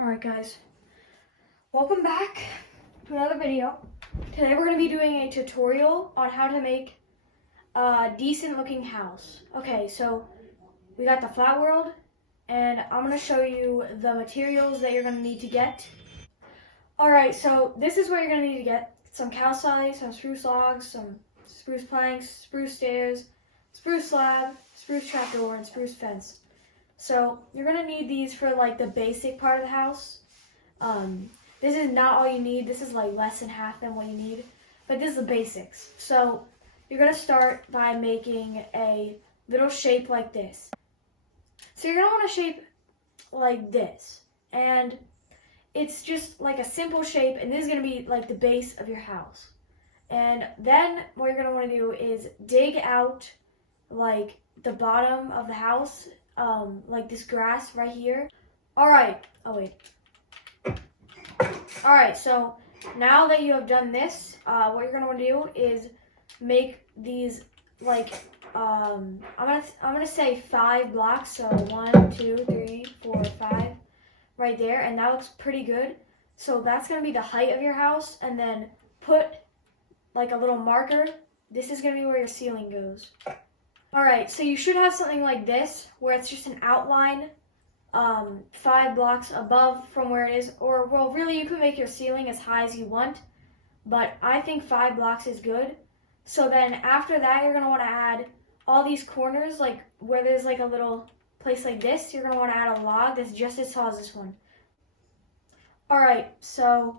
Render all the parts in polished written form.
Alright guys, welcome back to another video. Today we're going to be doing a tutorial on how to make a decent looking house. Okay, so we got the flat world and I'm going to show you the materials that you're going to need to get. Alright, so this is what you're going to need to get. Some calcite, some spruce logs, some spruce planks, spruce stairs, spruce slab, spruce trapdoor, and spruce fence. So you're going to need these for like the basic part of the house. This is not all you need. This is like less than half than what you need, but this is the basics. So you're gonna start by making a little shape like this. So you're gonna want to shape like this, and it's just like a simple shape, and this is gonna be like the base of your house. And then what you're gonna want to do is dig out like the bottom of the house, like this grass right here. All right. Oh wait. Alright, so now that you have done this, what you're gonna want to do is make these like I'm gonna say 5 blocks. So 1, 2, 3, 4, 5, right there, and that looks pretty good. So that's gonna be the height of your house, and then put like a little marker. This is gonna be where your ceiling goes. Alright, so you should have something like this where it's just an outline 5 blocks above from where it is, or well, really you can make your ceiling as high as you want, but I think 5 blocks is good. So then after that, you're going to want to add all these corners, like where there's like a little place like this. You're going to want to add a log that's just as tall as this one. Alright, so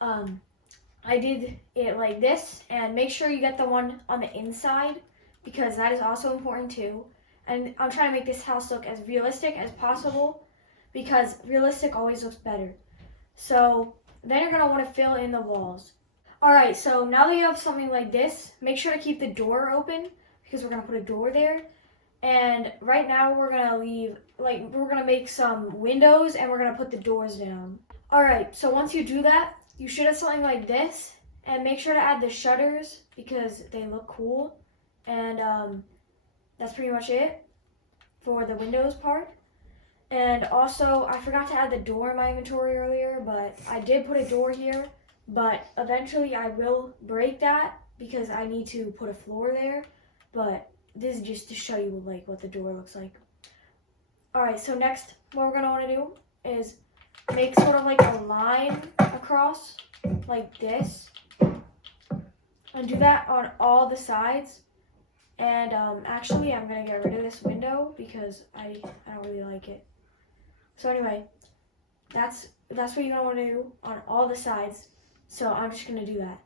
I did it like this, and make sure you get the one on the inside because that is also important too. And I'm trying to make this house look as realistic as possible because realistic always looks better. So then you're going to want to fill in the walls. Alright, so now that you have something like this, make sure to keep the door open because we're going to put a door there. And right now we're going to we're going to make some windows and we're going to put the doors down. Alright, so once you do that, you should have something like this. And make sure to add the shutters because they look cool. And that's pretty much it for the windows part. And also, I forgot to add the door in my inventory earlier, but I did put a door here. But eventually I will break that because I need to put a floor there. But this is just to show you like what the door looks like. Alright, so next what we're gonna want to do is make sort of like a line across like this. And do that on all the sides. And actually, I'm going to get rid of this window because I don't really like it. So anyway, that's what you're going to want to do on all the sides. So I'm just going to do that.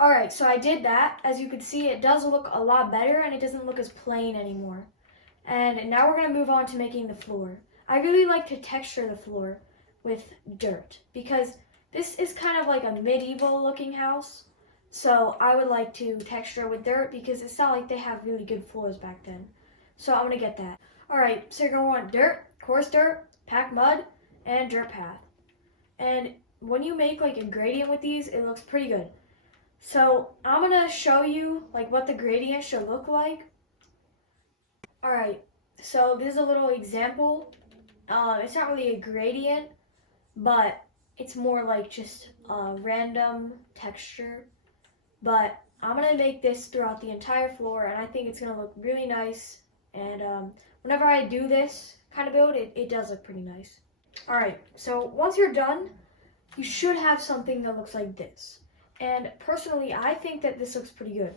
Alright, so I did that. As you can see, it does look a lot better and it doesn't look as plain anymore. And now we're going to move on to making the floor. I really like to texture the floor with dirt because this is kind of like a medieval looking house. So I would like to texture with dirt because it's not like they have really good floors back then. So I'm going to get that. Alright, so you're going to want dirt, coarse dirt, packed mud, and dirt path. And when you make like a gradient with these, it looks pretty good. So I'm going to show you like what the gradient should look like. Alright, so this is a little example. It's not really a gradient, but it's more like just a random texture. But I'm going to make this throughout the entire floor, and I think it's going to look really nice. And whenever I do this kind of build, it does look pretty nice. Alright, so once you're done, you should have something that looks like this. And personally, I think that this looks pretty good.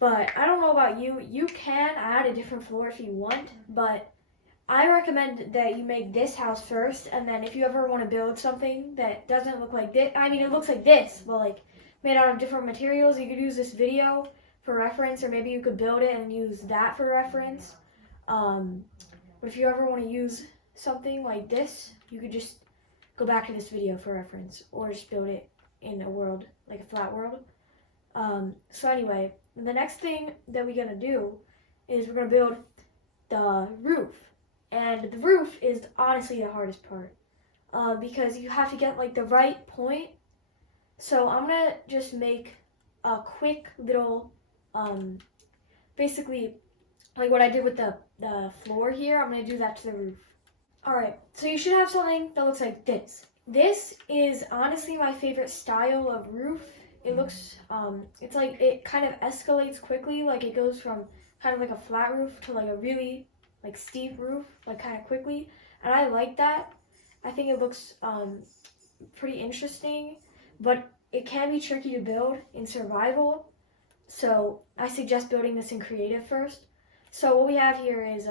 But I don't know about you. You can add a different floor if you want, but I recommend that you make this house first, and then if you ever want to build something that doesn't look like this, I mean, it looks like this, but like made out of different materials, you could use this video for reference, or maybe you could build it and use that for reference. But if you ever want to use something like this, you could just go back to this video for reference, or just build it in a world, like a flat world. So anyway, the next thing that we're going to do is we're going to build the roof. And the roof is honestly the hardest part because you have to get like the right point. So I'm going to just make a quick little, basically like what I did with the floor here, I'm going to do that to the roof. Alright, so you should have something that looks like this. This is honestly my favorite style of roof. It looks, it's like it kind of escalates quickly, like it goes from kind of like a flat roof to like a really like steep roof, like kind of quickly. And I like that. I think it looks pretty interesting, but it can be tricky to build in survival. So I suggest building this in creative first. So what we have here is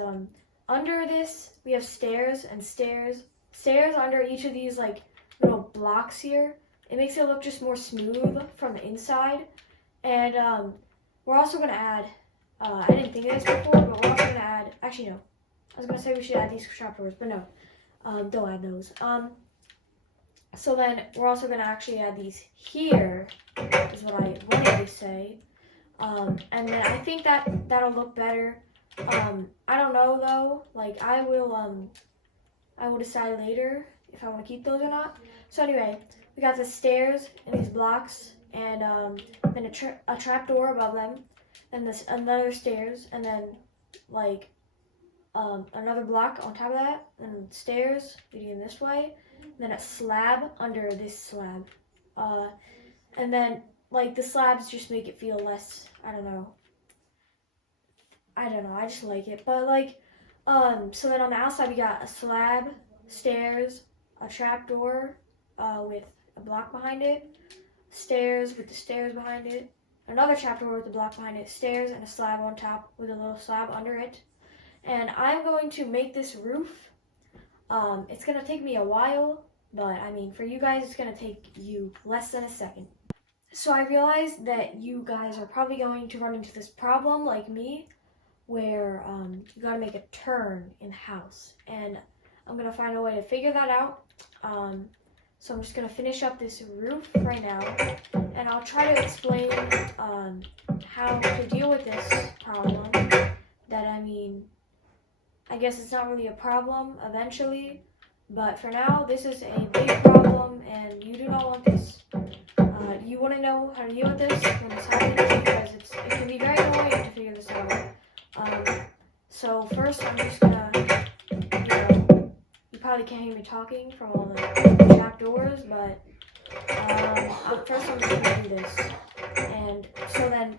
under this we have stairs and stairs. Stairs under each of these like little blocks here. It makes it look just more smooth from the inside. And we're also gonna add. I didn't think of this before, but we're also gonna add. Actually, no. I was gonna say we should add these trapdoors, but no. Don't add those. So then we're also gonna actually add these here. Is what I wanted to say. And then I think that'll look better. I don't know though. Like I will decide later if I want to keep those or not. So anyway, we got the stairs and these blocks, and then a trap door above them, and this another stairs, and then like another block on top of that, and stairs leading this way, and then a slab under this slab, and then like the slabs just make it feel less. I don't know. I just like it. But like, so then on the outside we got a slab, stairs, a trap door, with a block behind it, stairs with the stairs behind it, another trap door with a block behind it, stairs and a slab on top with a little slab under it. And I'm going to make this roof. It's gonna take me a while, but I mean, for you guys, it's gonna take you less than a second. So I realized that you guys are probably going to run into this problem like me, where you gotta make a turn in the house, and I'm gonna find a way to figure that out. So I'm just gonna finish up this roof right now, and I'll try to explain how to deal with this problem. That I mean, I guess it's not really a problem eventually, but for now this is a big problem, and you do not want this. You want to know how to deal with this when this happens, because it can be very annoying to figure this out. So first I'm just gonna, you probably can't hear me talking from all the trap doors, but first I'm just gonna do this. And so then,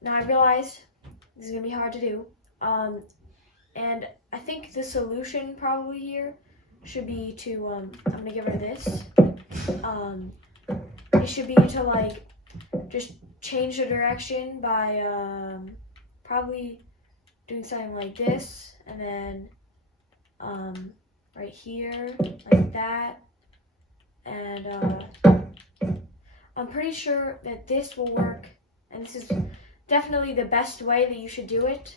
now I realize this is gonna be hard to do. And I think the solution probably here should be to, I'm gonna get rid of this. It should be to like, just change the direction by, probably doing something like this, and then right here like that, and I'm pretty sure that this will work, and this is definitely the best way that you should do it.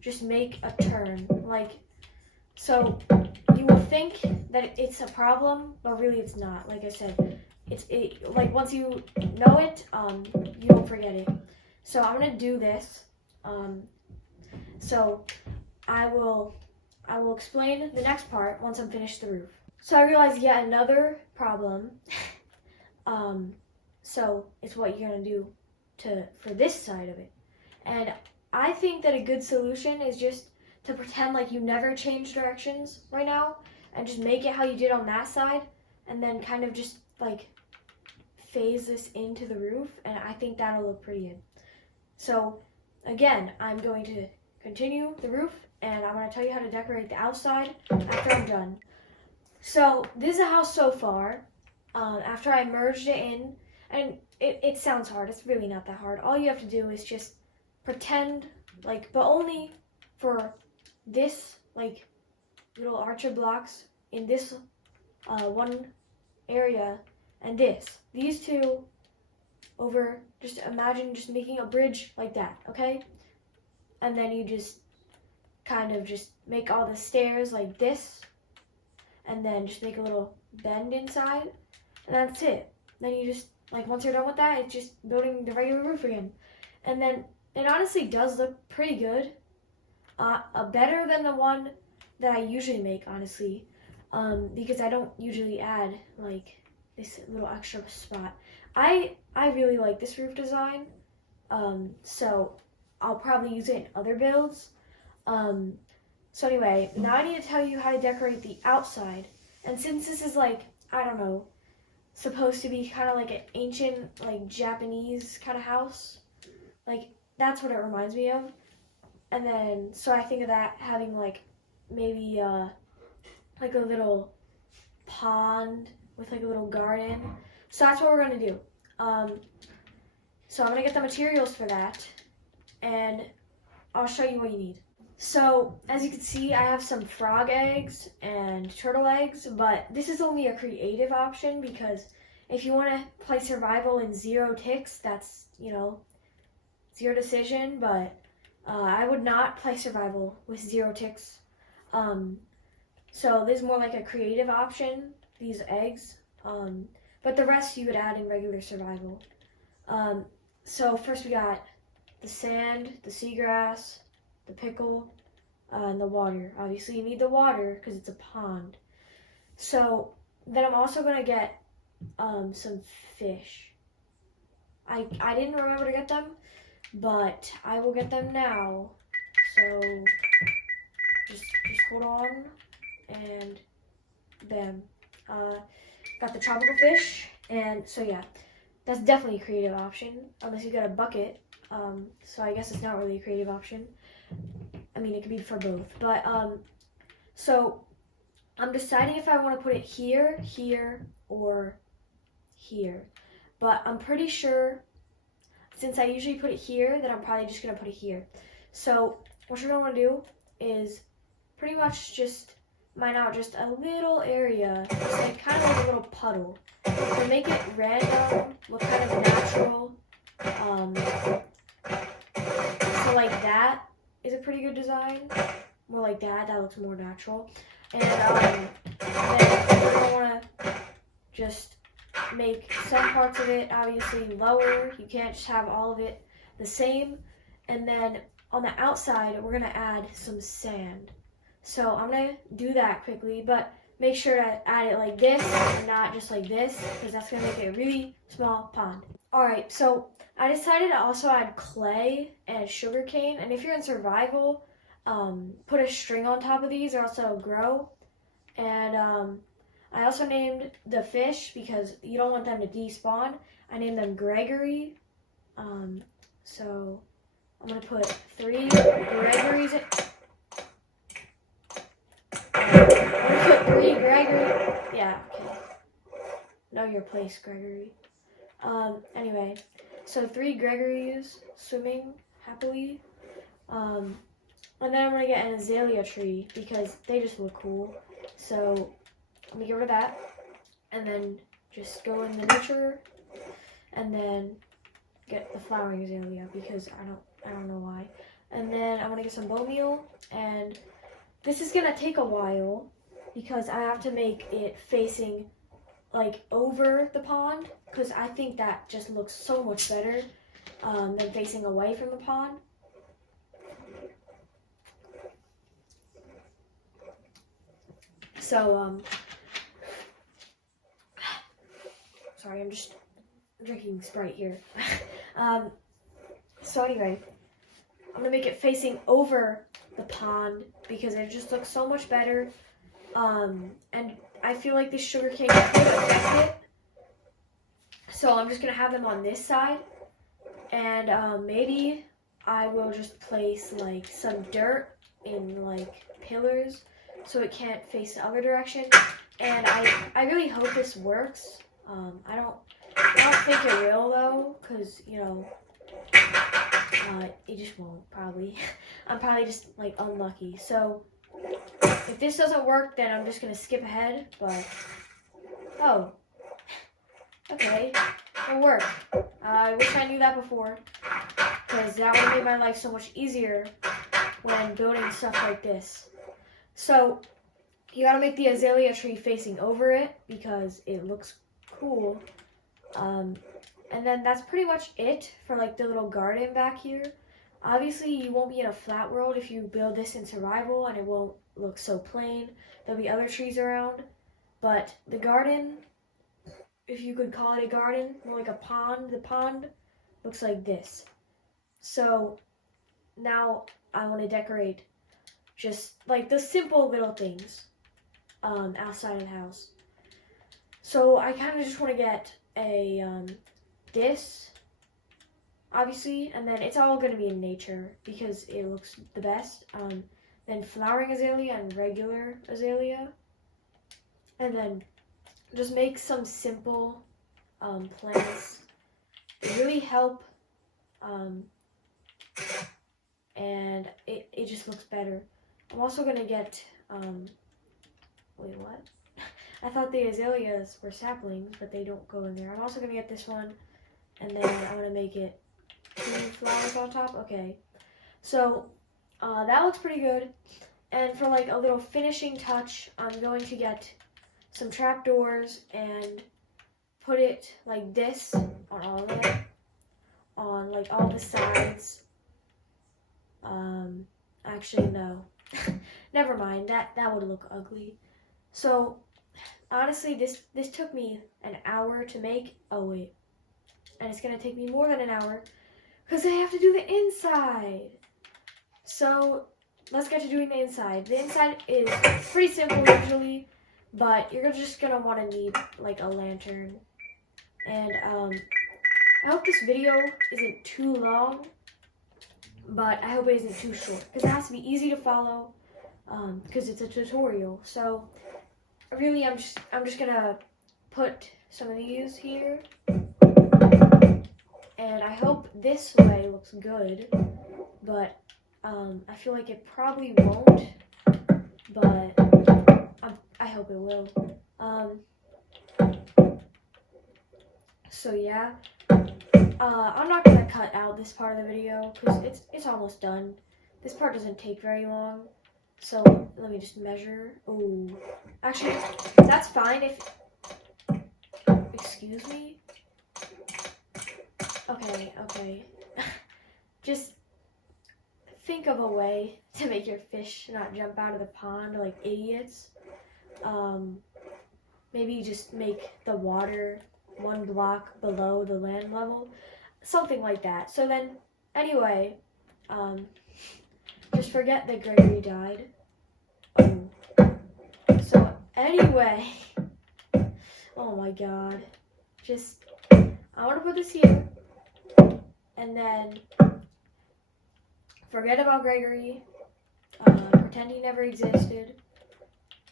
Just make a turn, like, so you will think that it's a problem, but really it's not. Like I said, like once you know it, you don't forget it. So I'm gonna do this. So I will explain the next part once I'm finished the roof. So I realized yet another problem. So it's what you're gonna do for this side of it. And I think that a good solution is just to pretend like you never change directions right now, and just make it how you did on that side, and then kind of just like phase this into the roof, and I think that'll look pretty good. So again, I'm going to continue the roof, and I'm going to tell you how to decorate the outside after I'm done. So this is the house so far. After I merged it in, and it sounds hard, it's really not that hard. All you have to do is just pretend like, but only for this like little archer blocks in this one area, and these two over, just imagine just making a bridge like that, okay? And then you just kind of just make all the stairs like this, and then just make a little bend inside, and that's it. Then you just, like, once you're done with that, it's just building the regular roof again. And then it honestly does look pretty good, better than the one that I usually make, honestly, because I don't usually add like this little extra spot. I really like this roof design, so I'll probably use it in other builds. So anyway, now I need to tell you how to decorate the outside. And since this is like, I don't know, supposed to be kind of like an ancient, like Japanese kind of house, like that's what it reminds me of. And then, so I think of that having like maybe like a little pond with like a little garden. So that's what we're gonna do. So I'm gonna get the materials for that, and I'll show you what you need. So as you can see, I have some frog eggs and turtle eggs, but this is only a creative option because if you want to play survival in 0 ticks, that's, you know, 0 decision, but I would not play survival with 0 ticks. So this is more like a creative option, these eggs, but the rest you would add in regular survival. So first we got the sand, the seagrass, the pickle, and the water. Obviously you need the water because it's a pond. So then I'm also going to get some fish. I didn't remember to get them, but I will get them now. So just hold on, and bam. Got the tropical fish, and so yeah, that's definitely a creative option, unless you got a bucket. So I guess it's not really a creative option. I mean, it could be for both, but so I'm deciding if I want to put it here, here, or here. But I'm pretty sure, since I usually put it here, that I'm probably just going to put it here. So what you're going to want to do is pretty much just mine out just a little area, just like kind of like a little puddle. To make it random, look kind of natural. So like that is a pretty good design. More like that looks more natural. And then you're going to want to just make some parts of it obviously lower. You can't just have all of it the same. And then on the outside, we're going to add some sand. So I'm going to do that quickly, but make sure to add it like this and not just like this, because that's going to make it a really small pond. Alright, so I decided to also add clay and sugar cane, and if you're in survival, put a string on top of these or else they'll grow. And I also named the fish, because you don't want them to despawn, I named them Gregory. So I'm going to put 3 Gregorys in. I'm going to put 3 Gregory. Yeah, okay. Know your place, Gregory. Anyway, so 3 Gregorys swimming happily. And then I'm going to get an azalea tree because they just look cool. So let me get rid of that. And then just go in the nurture. And then get the flowering azalea because I don't know why. And then I'm going to get some bone meal. And this is going to take a while because I have to make it facing like over the pond, because I think that just looks so much better than facing away from the pond. So sorry, I'm just drinking Sprite here. So anyway, I'm gonna make it facing over the pond because it just looks so much better. And I feel like this sugar cane could affect it. So I'm just gonna have them on this side, and maybe I will just place like some dirt in like pillars so it can't face the other direction. And I really hope this works. I don't think it will though, because you know it just won't probably. I'm probably just like unlucky. So if this doesn't work, then I'm just gonna skip ahead. But oh, okay, it worked. I wish I knew that before, because that would have made my life so much easier when building stuff like this. So you gotta make the azalea tree facing over it because it looks cool. And then that's pretty much it for like the little garden back here. Obviously you won't be in a flat world if you build this in survival, and it won't look so plain. There'll be other trees around, but the garden, if you could call it a garden, more like a pond, the pond looks like this. So now I want to decorate just like the simple little things outside of the house. So I kind of just want to get a this, obviously, and then it's all going to be in nature because it looks the best. Then flowering azalea and regular azalea, and then just make some simple plants. They really help, and it just looks better. I'm also going to get, wait, what? I thought the azaleas were saplings, but they don't go in there. I'm also going to get this one, and then I'm going to make it 2 flowers on top. Okay, so that looks pretty good. And for like a little finishing touch, I'm going to get some trapdoors and put it like this on all of it, on like all the sides. Actually, no. Never mind, that would look ugly. So honestly, this took me an hour to make. Oh wait, and it's gonna take me more than an hour because I have to do the inside. So let's get to doing the inside. The inside is pretty simple usually, but you're just gonna want to need like a lantern. And I hope this video isn't too long, but I hope it isn't too short because it has to be easy to follow because it's a tutorial. So really, I'm just gonna put some of these here, and I hope this way looks good, but I feel like it probably won't, but I hope it will. So yeah, I'm not gonna cut out this part of the video because it's almost done. This part doesn't take very long. So let me just measure. Oh, actually, that's fine if. Excuse me. Okay. Just think of a way to make your fish not jump out of the pond like idiots. Maybe just make the water 1 block below the land level, something like that. So then, anyway, just forget that Gregory died. Oh. So anyway, oh my god, I want to put this here, and then forget about Gregory, pretend he never existed.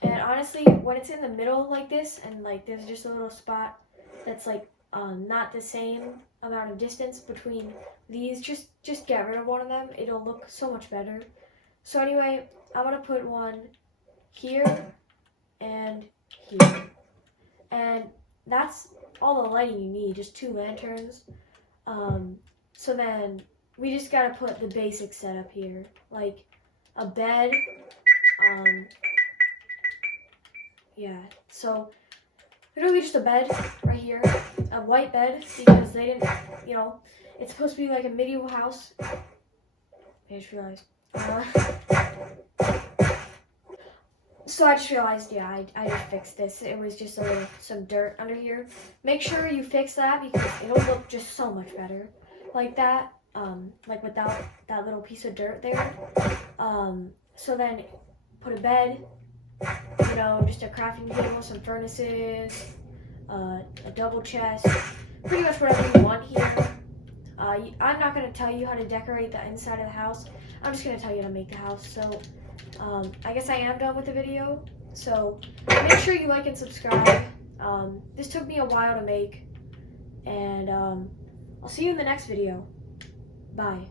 And honestly, when it's in the middle like this, and like there's just a little spot that's like not the same amount of distance between these, just get rid of one of them. It'll look so much better. So anyway, I'm gonna put one here and here, and that's all the lighting you need, just 2 lanterns. So then we just gotta put the basic setup here, like a bed. Yeah, so literally just a bed right here, a white bed, because they didn't, it's supposed to be like a medieval house. I just realized. So I just realized, yeah, I just fixed this. It was just some dirt under here. Make sure you fix that because it'll look just so much better like that, like without that little piece of dirt there. So then put a bed, just a crafting table, some furnaces, a double chest, pretty much whatever you want here. I'm not going to tell you how to decorate the inside of the house. I'm just going to tell you how to make the house. So I guess I am done with the video. So make sure you like and subscribe. This took me a while to make, and I'll see you in the next video. Bye.